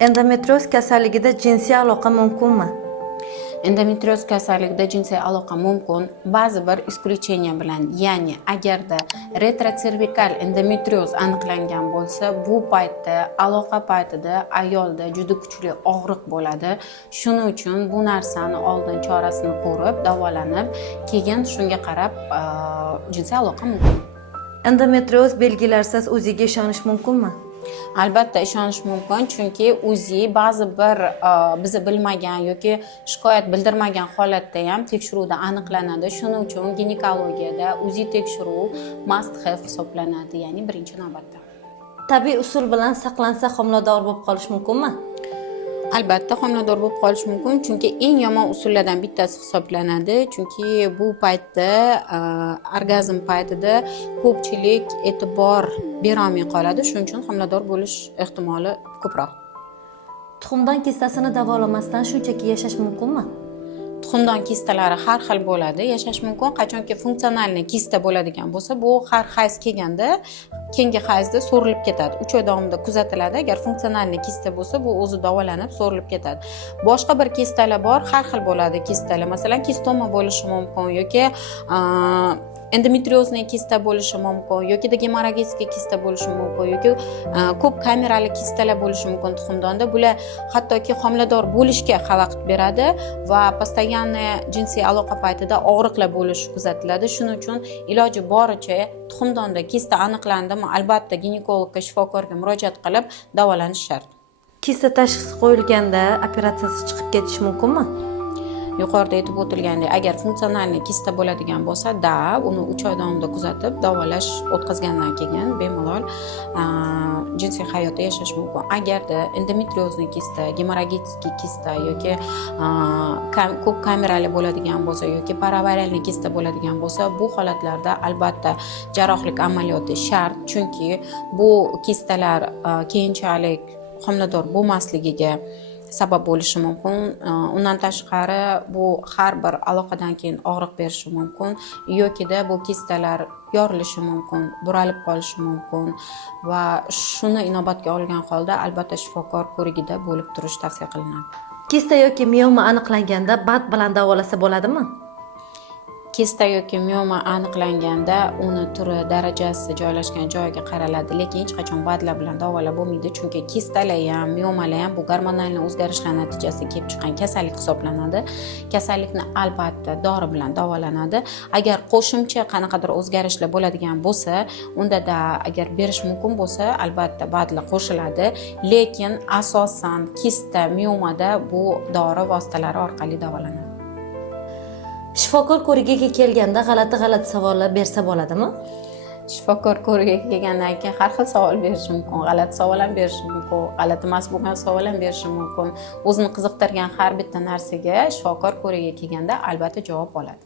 Endometrioz kasalligida jinsiy aloqa mumkinmi? Endometrioz kasalligida jinsiy aloqa mumkin ba'zi bir исключение bilan, ya'ni agarda retroservikal endometrioz aniqlangan bo'lsa, bu paytda aloqa paytida ayolda juda kuchli og'riq bo'ladi. Shuning uchun bu narsani oldin chorasini ko'rib, davolanib, keyin shunga qarab jinsiy aloqa mumkin. Endometrioz belgilarsiz o'ziga ishonish mumkinmi? Albatta ishonish mumkin, chunki UZI ba'zi bir bizni bilmagan yoki shikoyat bildirmagan holatda ham tekshiruvda aniqlanadi. Shuning uchun ginekologiyada UZI tekshiruv must have hisoblanadi, ya'ni birinchi navbatda. Tabiiy usul bilan saqlansa homilador bo'lib qolish mumkinmi? Albatta homilador bo'lib qolish mumkin, chunki eng yomon usullardan bittasi hisoblanadi. Chunki bu paytda orgazm paytida ko'pchilik e'tibor berolmay qoladi. Shuning uchun homilador bo'lish ehtimoli ko'proq. Tuxumdon kistasini davolamasdan shunchaki yashash mumkinmi? Tuxumdon kistalari har xil bo'ladi, yashash mumkin. Qachonki funksionalniy kista bo'ladigan bo'lsa, bu har hayz kelganda keyingi hayzda so'rilib ketadi. 3 oy davomida kuzatiladi. Agar funksionalniy kista bo'lsa, bu o'zi davolanib so'rilib ketadi. Boshqa bir kistalar bor, har xil bo'ladi kistalar. Masalan, kistoma bo'lishi mumkin yoki endometriozniy kista bo'lishi mumkin yoki gemorragический kista bo'lishi mumkin yoki ko'p kamerali kistalar bo'lishi mumkin tuxumdonda. Bular hattoki homilador bo'lishga xalaqit beradi va постоянный jinsiy aloqa paytida og'riqlar bo'lishi kuzatiladi. Shuning uchun iloji boricha tuxumdonda kista aniqlandimi, albatta ginekologga, shifokorga murojaat qilib davolanish shart. Kista tashxisi qo'yilganda operatsiyasiz chiqib ketish mumkinmi? Yuqorida aytib o'tilgandek, agar funksionalniy kista bo'ladigan bo'lsa, uni 3 oy davomida kuzatib, davolash o'tkazgandan keyin bemalol jinsiy hayotda yashash mumkin. Agarda endometriozniy kista, gemorragический kista yoki ko'p kamerali bo'ladigan bo'lsa yoki paravaralniy kista bo'ladigan bo'lsa, bu holatlarda albatta jarrohlik amaliyoti shart, chunki bu kistalar keyinchalik homilador bo'lmasligiga sabab bo'lishi mumkin. Undan tashqari bu har bir aloqadan keyin og'riq berishi mumkin yokida bu kistalar yorilishi mumkin, buralib qolishi mumkin va shuni inobatga olgan holda albatta shifokor ko'rigida bo'lib turish tavsiya qilinadi. Kista yoki mioma aniqlanganda BAT bilan davolasa bo'ladimi? Kista yoki mioma aniqlanganda uni turi, darajasi joylashgan joyiga qaraladi, lekin hech qachon BATlar bilan davolab bo'lmaydi, chunki kistalar ham, miomalar ham bu gormonal o'zgarishlar natijasida kelib chiqqan kasallik hisoblanadi. Kasallikni albatta dori bilan davolanadi. Agar qo'shimcha qanaqadir o'zgarishlar bo'ladigan bo'lsa, unda agar berish mumkin bo'lsa, albatta BATlar qo'shiladi, lekin asosan kista, miomada bu dori vositalari orqali davolanadi. Shifokor ko'rigiga kelganda g'alati savollar bersa bo'ladimi? Shifokor ko'rigiga kelgandan keyin har xil savol berish mumkin, g'alati savol ham berish mumkin, g'alati emas bo'lgan savol ham berish mumkin. O'zini qiziqtirgan har bitta narsaga shifokor ko'rigiga kelganda albatta javob oladi.